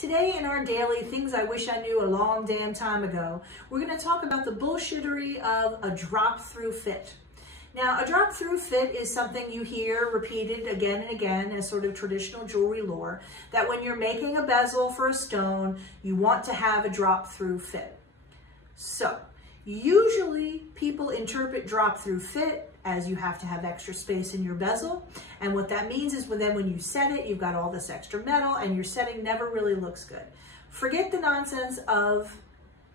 Today in our daily Things I Wish I Knew a Long Damn Time Ago, we're going to talk about the bullshittery of a drop-through fit. Now, a drop-through fit is something you hear repeated again and again as sort of traditional jewelry lore, that when you're making a bezel for a stone, you want to have a drop-through fit. So, usually people interpret drop-through fit as you have to have extra space in your bezel. And what that means is when you set it, you've got all this extra metal and your setting never really looks good. Forget the nonsense of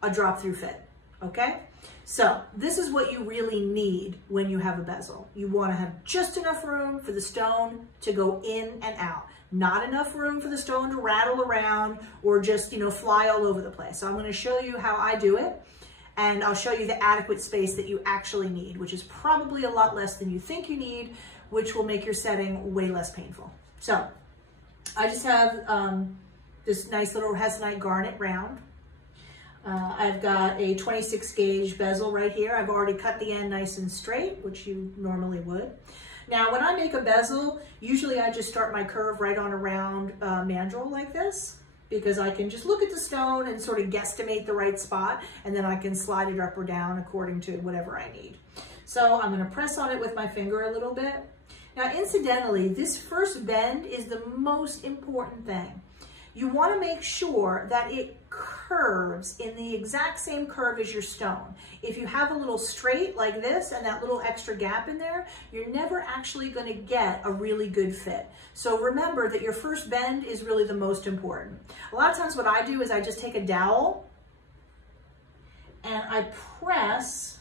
a drop-through fit, okay? So this is what you really need when you have a bezel. You want to have just enough room for the stone to go in and out. Not enough room for the stone to rattle around or just, fly all over the place. So I'm going to show you how I do it. And I'll show you the adequate space that you actually need, which is probably a lot less than you think you need, which will make your setting way less painful. So I just have this nice little hessonite garnet round. I've got a 26 gauge bezel right here. I've already cut the end nice and straight, which you normally would. Now, when I make a bezel, usually I just start my curve right on a round mandrel like this, because I can just look at the stone and sort of guesstimate the right spot, and then I can slide it up or down according to whatever I need. So I'm gonna press on it with my finger a little bit. Now, incidentally, this first bend is the most important thing. You wanna make sure that it curves in the exact same curve as your stone. If you have a little straight like this and that little extra gap in there, you're never actually gonna get a really good fit. So remember that your first bend is really the most important. A lot of times what I do is I just take a dowel and I press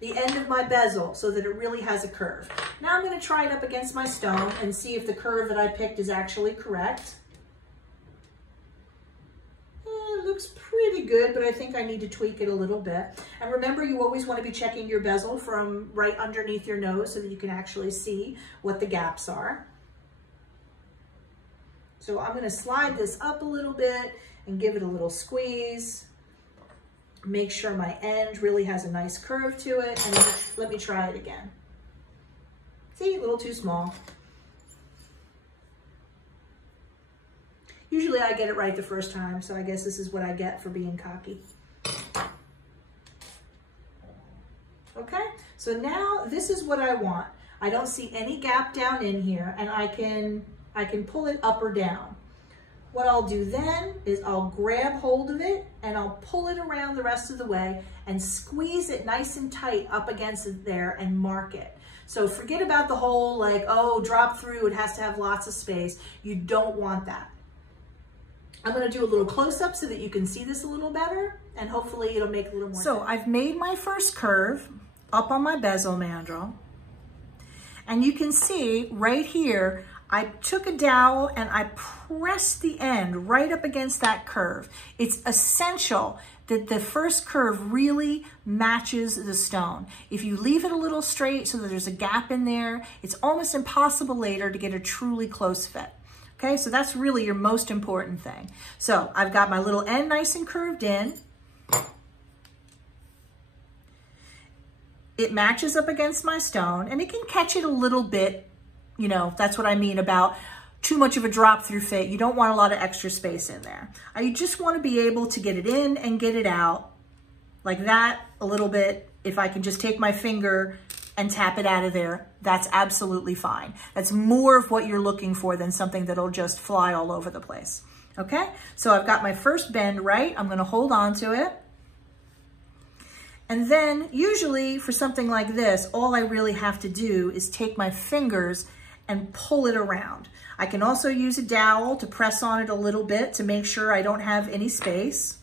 the end of my bezel so that it really has a curve. Now I'm gonna try it up against my stone and see if the curve that I picked is actually correct. It looks pretty good, but I think I need to tweak it a little bit. And remember, you always want to be checking your bezel from right underneath your nose so that you can actually see what the gaps are. So I'm going to slide this up a little bit and give it a little squeeze. Make sure my end really has a nice curve to it, and let me try it again. See, a little too small. Usually I get it right the first time, so I guess this is what I get for being cocky. Okay, so now this is what I want. I don't see any gap down in here, and I can pull it up or down. What I'll do then is I'll grab hold of it and I'll pull it around the rest of the way and squeeze it nice and tight up against it there and mark it. So forget about the whole drop through, it has to have lots of space. You don't want that. I'm gonna do a little close-up so that you can see this a little better, and hopefully it'll make a little more sense. So I've made my first curve up on my bezel mandrel, and you can see right here, I took a dowel and I pressed the end right up against that curve. It's essential that the first curve really matches the stone. If you leave it a little straight so that there's a gap in there, it's almost impossible later to get a truly close fit. Okay, so that's really your most important thing. So I've got my little end nice and curved in. It matches up against my stone, and it can catch it a little bit. That's what I mean about too much of a drop through fit. You don't want a lot of extra space in there. You just want to be able to get it in and get it out like that a little bit. If I can just take my finger and tap it out of there, that's absolutely fine. That's more of what you're looking for than something that'll just fly all over the place. Okay, so I've got my first bend right. I'm gonna hold on to it. And then usually for something like this, all I really have to do is take my fingers and pull it around. I can also use a dowel to press on it a little bit to make sure I don't have any space.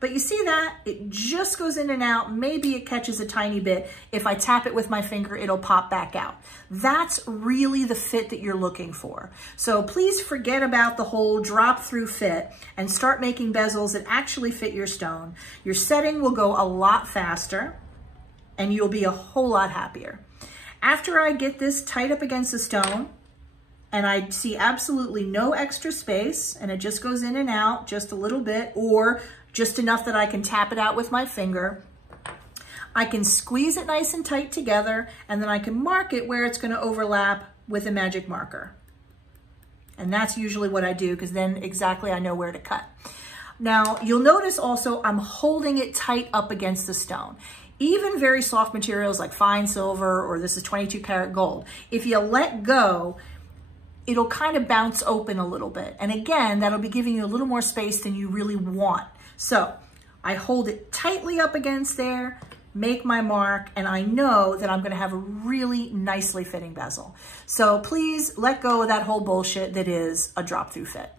But you see that? It just goes in and out. Maybe it catches a tiny bit. If I tap it with my finger, it'll pop back out. That's really the fit that you're looking for. So please forget about the whole drop through fit and start making bezels that actually fit your stone. Your setting will go a lot faster and you'll be a whole lot happier. After I get this tight up against the stone and I see absolutely no extra space and it just goes in and out just a little bit, or just enough that I can tap it out with my finger, I can squeeze it nice and tight together, and then I can mark it where it's going to overlap with a magic marker. And that's usually what I do, because then exactly I know where to cut. Now, you'll notice also I'm holding it tight up against the stone. Even very soft materials like fine silver, or this is 22 karat gold, if you let go, it'll kind of bounce open a little bit. And again, that'll be giving you a little more space than you really want. So I hold it tightly up against there, make my mark, and I know that I'm gonna have a really nicely fitting bezel. So please let go of that whole bullshit that is a drop through fit.